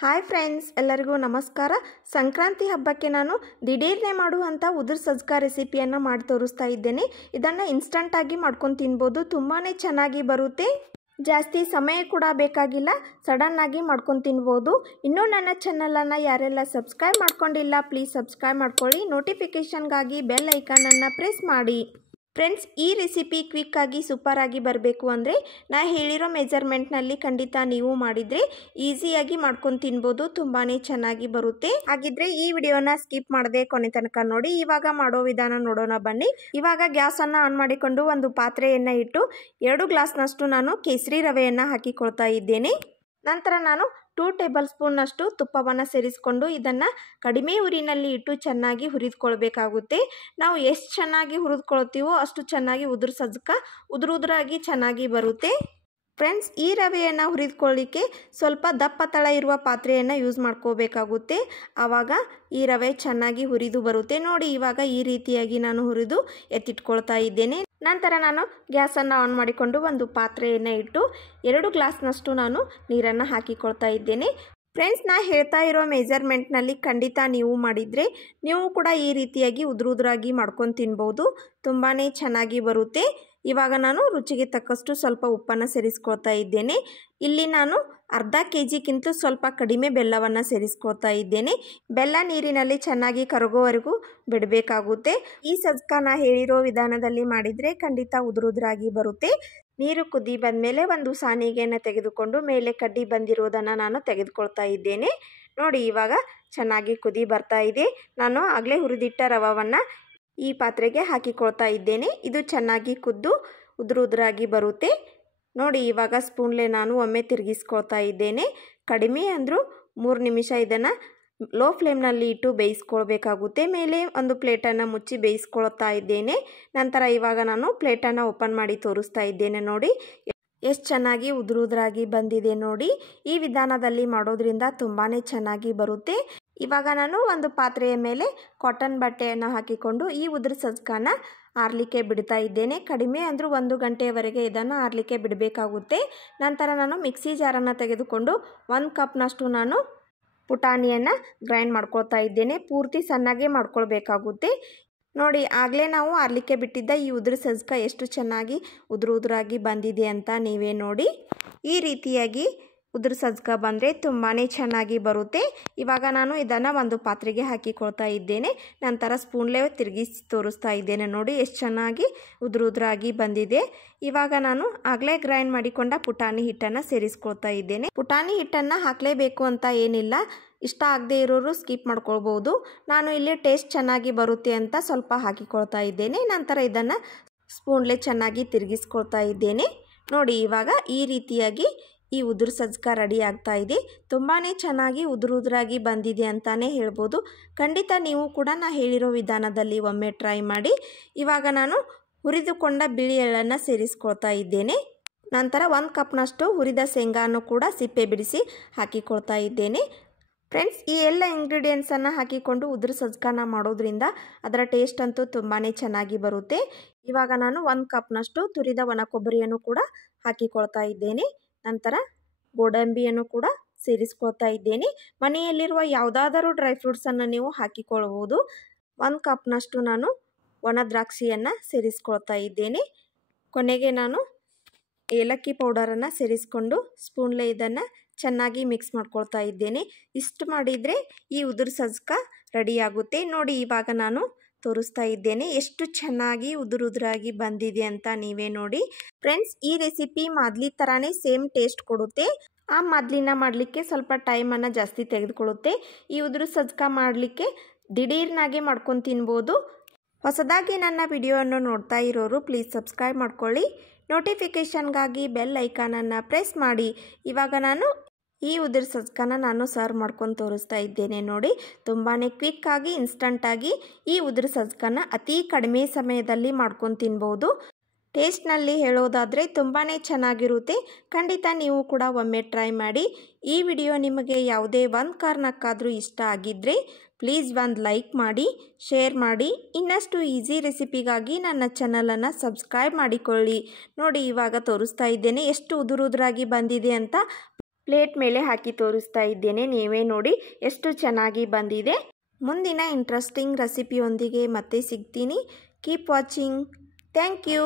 Hi friends, ಎಲ್ಲರಿಗೂ ನಮಸ್ಕಾರ. ಸಂಕ್ರಾಂತಿ ಹಬ್ಬಕ್ಕೆ ನಾನು ದಿಢೀರ್ನೆ ಮಾಡುವಂಥ ಉದುರು ಸಜ್ಜಕ ರೆಸಿಪಿಯನ್ನು ಮಾಡಿ ತೋರಿಸ್ತಾ ಇದ್ದೇನೆ. ಇದನ್ನು ಇನ್ಸ್ಟಂಟಾಗಿ ಮಾಡ್ಕೊಂಡು ತಿನ್ಬೋದು. ತುಂಬಾ ಚೆನ್ನಾಗಿ ಬರುತ್ತೆ. ಜಾಸ್ತಿ ಸಮಯ ಕೂಡ ಬೇಕಾಗಿಲ್ಲ. ಸಡನ್ನಾಗಿ ಮಾಡ್ಕೊಂಡು ತಿನ್ಬೋದು. ಇನ್ನೂ ನನ್ನ ಚಾನಲನ್ನು ಯಾರೆಲ್ಲ ಸಬ್ಸ್ಕ್ರೈಬ್ ಮಾಡ್ಕೊಂಡಿಲ್ಲ, ಪ್ಲೀಸ್ ಸಬ್ಸ್ಕ್ರೈಬ್ ಮಾಡ್ಕೊಳ್ಳಿ. ನೋಟಿಫಿಕೇಷನ್ಗಾಗಿ ಬೆಲ್ ಐಕಾನನ್ನು ಪ್ರೆಸ್ ಮಾಡಿ. ಫ್ರೆಂಡ್ಸ್, ಈ ರೆಸಿಪಿ ಕ್ವಿಕ್ಕಾಗಿ ಸೂಪರಾಗಿ ಬರಬೇಕು ಅಂದರೆ ನಾ ಹೇಳಿರೋ ಮೆಜರ್ಮೆಂಟ್ನಲ್ಲಿ ಖಂಡಿತ ನೀವು ಮಾಡಿದರೆ ಈಸಿಯಾಗಿ ಮಾಡ್ಕೊಂಡು ತಿನ್ಬೋದು. ತುಂಬಾ ಚೆನ್ನಾಗಿ ಬರುತ್ತೆ. ಹಾಗಿದ್ರೆ ಈ ವಿಡಿಯೋನ ಸ್ಕಿಪ್ ಮಾಡದೆ ಕೊನೆ ತನಕ ನೋಡಿ. ಇವಾಗ ಮಾಡೋ ವಿಧಾನ ನೋಡೋಣ ಬನ್ನಿ. ಇವಾಗ ಗ್ಯಾಸನ್ನು ಆನ್ ಮಾಡಿಕೊಂಡು ಒಂದು ಪಾತ್ರೆಯನ್ನು ಇಟ್ಟು 2 ಗ್ಲಾಸ್ನಷ್ಟು ನಾನು ಕೇಸರಿ ರವೆಯನ್ನು ಹಾಕಿಕೊಳ್ತಾ ಇದ್ದೇನೆ. ನಂತರ ನಾನು 2 ಟೇಬಲ್ ಸ್ಪೂನ್ನಷ್ಟು ತುಪ್ಪವನ್ನು ಸೇರಿಸಿಕೊಂಡು ಇದನ್ನು ಕಡಿಮೆ ಉರಿನಲ್ಲಿ ಇಟ್ಟು ಚೆನ್ನಾಗಿ ಹುರಿದುಕೊಳ್ಬೇಕಾಗುತ್ತೆ. ನಾವು ಎಷ್ಟು ಚೆನ್ನಾಗಿ ಹುರಿದುಕೊಳ್ತೀವೋ ಅಷ್ಟು ಚೆನ್ನಾಗಿ ಉದುರು ಸಜ್ಜಕ ಉದುರಾಗಿ ಚೆನ್ನಾಗಿ ಬರುತ್ತೆ. ಫ್ರೆಂಡ್ಸ್, ಈ ರವೆಯನ್ನು ಹುರಿದುಕೊಳ್ಳಿಕ್ಕೆ ಸ್ವಲ್ಪ ದಪ್ಪ ತಳ ಇರುವ ಪಾತ್ರೆಯನ್ನು ಯೂಸ್ ಮಾಡ್ಕೋಬೇಕಾಗುತ್ತೆ. ಆವಾಗ ಈ ರವೆ ಚೆನ್ನಾಗಿ ಹುರಿದು ಬರುತ್ತೆ. ನೋಡಿ, ಇವಾಗ ಈ ರೀತಿಯಾಗಿ ನಾನು ಹುರಿದು ಎತ್ತಿಟ್ಕೊಳ್ತಾ ಇದ್ದೇನೆ. ನಂತರ ನಾನು ಗ್ಯಾಸನ್ನು ಆನ್ ಮಾಡಿಕೊಂಡು ಒಂದು ಪಾತ್ರೆಯನ್ನು ಇಟ್ಟು 2 ಗ್ಲಾಸ್ನಷ್ಟು ನಾನು ನೀರನ್ನು ಹಾಕಿಕೊಳ್ತಾ ಇದ್ದೇನೆ. ಫ್ರೆಂಡ್ಸ್, ನಾ ಹೇಳ್ತಾ ಇರೋ ಮೆಜರ್ಮೆಂಟ್ನಲ್ಲಿ ಖಂಡಿತ ನೀವು ಮಾಡಿದರೆ ನೀವು ಕೂಡ ಈ ರೀತಿಯಾಗಿ ಉದುರಾಗಿ ಮಾಡ್ಕೊಂಡು ತಿನ್ಬೋದು. ತುಂಬಾ ಚೆನ್ನಾಗಿ ಬರುತ್ತೆ. ಇವಾಗ ನಾನು ರುಚಿಗೆ ತಕ್ಕಷ್ಟು ಸ್ವಲ್ಪ ಉಪ್ಪನ್ನು ಸೇರಿಸ್ಕೊಳ್ತಾ ಇದ್ದೇನೆ. ಇಲ್ಲಿ ನಾನು ಅರ್ಧ ಕೆಜಿಗಿಂತ ಸ್ವಲ್ಪ ಕಡಿಮೆ ಬೆಲ್ಲವನ್ನು ಸೇರಿಸ್ಕೊಳ್ತಾ ಇದ್ದೇನೆ. ಬೆಲ್ಲ ನೀರಿನಲ್ಲಿ ಚೆನ್ನಾಗಿ ಕರಗೋವರೆಗೂ ಬಿಡಬೇಕಾಗುತ್ತೆ. ಈ ಸಜ್ಜಕನ ಹೇಳಿರೋ ವಿಧಾನದಲ್ಲಿ ಮಾಡಿದರೆ ಖಂಡಿತ ಉದುರಾಗಿ ಬರುತ್ತೆ. ನೀರು ಕುದಿ ಬಂದಮೇಲೆ ಒಂದು ಸಾಣಿಗೆಯನ್ನು ತೆಗೆದುಕೊಂಡು ಮೇಲೆ ಕಡ್ಡಿ ಬಂದಿರೋದನ್ನು ನಾನು ತೆಗೆದುಕೊಳ್ತಾ ಇದ್ದೇನೆ. ನೋಡಿ, ಇವಾಗ ಚೆನ್ನಾಗಿ ಕುದಿ ಬರ್ತಾ ಇದೆ. ನಾನು ಆಗಲೇ ಹುರಿದಿಟ್ಟ ರವವನ್ನು ಈ ಪಾತ್ರೆಗೆ ಹಾಕಿಕೊಳ್ತಾ ಇದ್ದೇನೆ. ಇದು ಚೆನ್ನಾಗಿ ಕುದ್ದು ಉದುರಾಗಿ ಬರುತ್ತೆ. ನೋಡಿ, ಇವಾಗ ಸ್ಪೂನ್ಲೆ ನಾನು ಒಮ್ಮೆ ತಿರುಗಿಸ್ಕೊಳ್ತಾ ಇದ್ದೇನೆ. ಕಡಿಮೆ ಅಂದರೂ 3 ನಿಮಿಷ ಇದನ್ನು ಲೋ ಫ್ಲೇಮ್ನಲ್ಲಿ ಇಟ್ಟು ಬೇಯಿಸ್ಕೊಳ್ಬೇಕಾಗುತ್ತೆ. ಮೇಲೆ ಒಂದು ಪ್ಲೇಟನ್ನು ಮುಚ್ಚಿ ಬೇಯಿಸ್ಕೊಳ್ತಾ ಇದ್ದೇನೆ. ನಂತರ ಇವಾಗ ನಾನು ಪ್ಲೇಟನ್ನು ಓಪನ್ ಮಾಡಿ ತೋರಿಸ್ತಾ ಇದ್ದೇನೆ. ನೋಡಿ ಎಷ್ಟು ಚೆನ್ನಾಗಿ ಉದುರಾಗಿ ಬಂದಿದೆ. ನೋಡಿ, ಈ ವಿಧಾನದಲ್ಲಿ ಮಾಡೋದ್ರಿಂದ ತುಂಬಾ ಚೆನ್ನಾಗಿ ಬರುತ್ತೆ. ಇವಾಗ ನಾನು ಒಂದು ಪಾತ್ರೆಯ ಮೇಲೆ ಕಾಟನ್ ಬಟ್ಟೆಯನ್ನು ಹಾಕಿಕೊಂಡು ಈ ಉದುರು ಸಜ್ಜಕನ ಆರಲಿಕ್ಕೆ ಬಿಡ್ತಾ ಇದ್ದೇನೆ. ಕಡಿಮೆ ಅಂದರೂ 1 ಗಂಟೆಯವರೆಗೆ ಇದನ್ನು ಆರಲಿಕ್ಕೆ ಬಿಡಬೇಕಾಗುತ್ತೆ. ನಂತರ ನಾನು ಮಿಕ್ಸಿ ಜಾರನ್ನು ತೆಗೆದುಕೊಂಡು 1 ಕಪ್ನಷ್ಟು ನಾನು ಪುಟಾಣಿಯನ್ನು ಗ್ರೈಂಡ್ ಮಾಡ್ಕೊಳ್ತಾ ಇದ್ದೇನೆ. ಪೂರ್ತಿ ಸಣ್ಣಗೆ ಮಾಡ್ಕೊಳ್ಬೇಕಾಗುತ್ತೆ. ನೋಡಿ, ಆಗಲೇ ನಾವು ಆರಲಿಕ್ಕೆ ಬಿಟ್ಟಿದ್ದ ಈ ಉದುರು ಸಜ್ಜಕ ಎಷ್ಟು ಚೆನ್ನಾಗಿ ಉದುರಾಗಿ ಬಂದಿದೆ ಅಂತ ನೀವೇ ನೋಡಿ. ಈ ರೀತಿಯಾಗಿ ಉದುರು ಸಜ್ಜಕ ಬಂದರೆ ತುಂಬಾ ಚೆನ್ನಾಗಿ ಬರುತ್ತೆ. ಇವಾಗ ನಾನು ಇದನ್ನು ಒಂದು ಪಾತ್ರೆಗೆ ಹಾಕಿಕೊಳ್ತಾ ಇದ್ದೇನೆ. ನಂತರ ಸ್ಪೂನ್ಲೇ ತಿರುಗಿಸಿ ತೋರಿಸ್ತಾ ಇದ್ದೇನೆ. ನೋಡಿ ಎಷ್ಟು ಚೆನ್ನಾಗಿ ಉದುರಾಗಿ ಬಂದಿದೆ. ಇವಾಗ ನಾನು ಆಗಲೇ ಗ್ರೈಂಡ್ ಮಾಡಿಕೊಂಡ ಪುಟಾಣಿ ಹಿಟ್ಟನ್ನು ಸೇರಿಸ್ಕೊಳ್ತಾ ಇದ್ದೇನೆ. ಪುಟಾಣಿ ಹಿಟ್ಟನ್ನು ಹಾಕಲೇಬೇಕು ಅಂತ ಏನಿಲ್ಲ. ಇಷ್ಟ ಆಗದೆ ಇರೋರು ಸ್ಕಿಪ್ ಮಾಡ್ಕೊಳ್ಬೋದು. ನಾನು ಇಲ್ಲಿ ಟೇಸ್ಟ್ ಚೆನ್ನಾಗಿ ಬರುತ್ತೆ ಅಂತ ಸ್ವಲ್ಪ ಹಾಕಿಕೊಳ್ತಾ ಇದ್ದೇನೆ. ನಂತರ ಇದನ್ನು ಸ್ಪೂನ್ಲೇ ಚೆನ್ನಾಗಿ ತಿರುಗಿಸ್ಕೊಳ್ತಾ ಇದ್ದೇನೆ. ನೋಡಿ, ಇವಾಗ ಈ ರೀತಿಯಾಗಿ ಈ ಉದುರು ಸಜ್ಜಕ ರೆಡಿ ಆಗ್ತಾ ಇದೆ. ತುಂಬಾ ಚೆನ್ನಾಗಿ ಉದುರಾಗಿ ಬಂದಿದೆ ಅಂತಲೇ ಹೇಳ್ಬೋದು. ಖಂಡಿತ ನೀವು ಕೂಡ ನಾ ಹೇಳಿರೋ ವಿಧಾನದಲ್ಲಿ ಒಮ್ಮೆ ಟ್ರೈ ಮಾಡಿ. ಇವಾಗ ನಾನು ಹುರಿದುಕೊಂಡ ಬಿಳಿ ಎಳ್ಳನ್ನು ಸೇರಿಸ್ಕೊಳ್ತಾ ಇದ್ದೇನೆ. ನಂತರ 1 ಕಪ್ನಷ್ಟು ಹುರಿದ ಶೇಂಗಾನು ಕೂಡ ಸಿಪ್ಪೆ ಬಿಡಿಸಿ ಹಾಕಿಕೊಳ್ತಾ ಇದ್ದೇನೆ. ಫ್ರೆಂಡ್ಸ್, ಈ ಎಲ್ಲ ಇಂಗ್ರೀಡಿಯೆಂಟ್ಸನ್ನು ಹಾಕಿಕೊಂಡು ಉದುರು ಸಜ್ಜಕನ ಮಾಡೋದ್ರಿಂದ ಅದರ ಟೇಸ್ಟ್ ಅಂತೂ ತುಂಬಾ ಚೆನ್ನಾಗಿ ಬರುತ್ತೆ. ಇವಾಗ ನಾನು 1 ಕಪ್ನಷ್ಟು ತುರಿದ ಒಣ ಕೊಬ್ಬರಿಯನ್ನು ಕೂಡ ಹಾಕಿಕೊಳ್ತಾ ಇದ್ದೇನೆ. ನಂತರ ಗೋಡಂಬಿಯನ್ನು ಕೂಡ ಸೇರಿಸ್ಕೊಳ್ತಾ ಇದ್ದೇನೆ. ಮನೆಯಲ್ಲಿರುವ ಯಾವುದಾದರೂ ಡ್ರೈ ಫ್ರೂಟ್ಸನ್ನು ನೀವು ಹಾಕಿಕೊಳ್ಳಬಹುದು. 1 ಕಪ್ನಷ್ಟು ನಾನು ಒಣ ದ್ರಾಕ್ಷಿಯನ್ನು ಸೇರಿಸ್ಕೊಳ್ತಾ ಇದ್ದೇನೆ. ಕೊನೆಗೆ ನಾನು ಏಲಕ್ಕಿ ಪೌಡರನ್ನು ಸೇರಿಸ್ಕೊಂಡು ಸ್ಪೂನ್ಲೇ ಇದನ್ನು ಚೆನ್ನಾಗಿ ಮಿಕ್ಸ್ ಮಾಡ್ಕೊಳ್ತಾ ಇದ್ದೇನೆ. ಇಷ್ಟು ಮಾಡಿದರೆ ಈ ಉದುರು ಸಜ್ಜಕ ರೆಡಿಯಾಗುತ್ತೆ. ನೋಡಿ, ಇವಾಗ ನಾನು ತೋರಿಸ್ತಾ ಇದ್ದೇನೆ ಎಷ್ಟು ಚೆನ್ನಾಗಿ ಉದುರಾಗಿ ಬಂದಿದೆ ಅಂತ ನೀವೇ ನೋಡಿ. ಫ್ರೆಂಡ್ಸ್, ಈ ರೆಸಿಪಿ ಮಾದಲಿ ಥರನೇ ಸೇಮ್ ಟೇಸ್ಟ್ ಕೊಡುತ್ತೆ. ಆ ಮಾದಲಿನ ಮಾಡಲಿಕ್ಕೆ ಸ್ವಲ್ಪ ಟೈಮನ್ನು ಜಾಸ್ತಿ ತೆಗೆದುಕೊಳ್ಳುತ್ತೆ. ಈ ಉದುರು ಸಜ್ಜಕ ಮಾಡಲಿಕ್ಕೆ ದಿಢೀರ್ನಾಗೆ ಮಾಡ್ಕೊಂಡು ತಿನ್ಬೋದು. ಹೊಸದಾಗಿ ನನ್ನ ವಿಡಿಯೋವನ್ನು ನೋಡ್ತಾ ಇರೋರು ಪ್ಲೀಸ್ ಸಬ್ಸ್ಕ್ರೈಬ್ ಮಾಡ್ಕೊಳ್ಳಿ. ನೋಟಿಫಿಕೇಷನ್ಗಾಗಿ ಬೆಲ್ ಐಕಾನನ್ನು ಪ್ರೆಸ್ ಮಾಡಿ. ಇವಾಗ ನಾನು ಈ ಉದುರು ಸಜ್ಜಕನ ನಾನು ಸರ್ವ್ ಮಾಡ್ಕೊಂಡು ತೋರಿಸ್ತಾ ಇದ್ದೇನೆ. ನೋಡಿ, ತುಂಬಾ ಕ್ವಿಕ್ಕಾಗಿ ಇನ್ಸ್ಟಂಟಾಗಿ ಈ ಉದುರು ಸಜ್ಜಕನ ಅತಿ ಕಡಿಮೆ ಸಮಯದಲ್ಲಿ ಮಾಡ್ಕೊಂಡು ತಿನ್ಬೋದು. ಟೇಸ್ಟ್ನಲ್ಲಿ ಹೇಳೋದಾದರೆ ತುಂಬಾ ಚೆನ್ನಾಗಿರುತ್ತೆ. ಖಂಡಿತ ನೀವು ಕೂಡ ಒಮ್ಮೆ ಟ್ರೈ ಮಾಡಿ. ಈ ವಿಡಿಯೋ ನಿಮಗೆ ಯಾವುದೇ ಒಂದು ಕಾರಣಕ್ಕಾದರೂ ಇಷ್ಟ ಆಗಿದ್ದರೆ ಪ್ಲೀಸ್ ಒಂದು ಲೈಕ್ ಮಾಡಿ, ಶೇರ್ ಮಾಡಿ. ಇನ್ನಷ್ಟು ಈಸಿ ರೆಸಿಪಿಗಾಗಿ ನನ್ನ ಚಾನಲನ್ನು ಸಬ್ಸ್ಕ್ರೈಬ್ ಮಾಡಿಕೊಳ್ಳಿ. ನೋಡಿ, ಇವಾಗ ತೋರಿಸ್ತಾ ಇದ್ದೇನೆ ಎಷ್ಟು ಉದುರಾಗಿ ಬಂದಿದೆ ಅಂತ. ಪ್ಲೇಟ್ ಮೇಲೆ ಹಾಕಿ ತೋರಿಸ್ತಾ ಇದ್ದೇನೆ. ನೀವೇ ನೋಡಿ ಎಷ್ಟು ಚೆನ್ನಾಗಿ ಬಂದಿದೆ. ಮುಂದಿನ ಇಂಟ್ರೆಸ್ಟಿಂಗ್ ರೆಸಿಪಿಯೊಂದಿಗೆ ಮತ್ತೆ ಸಿಗ್ತೀನಿ. Keep watching. Thank you.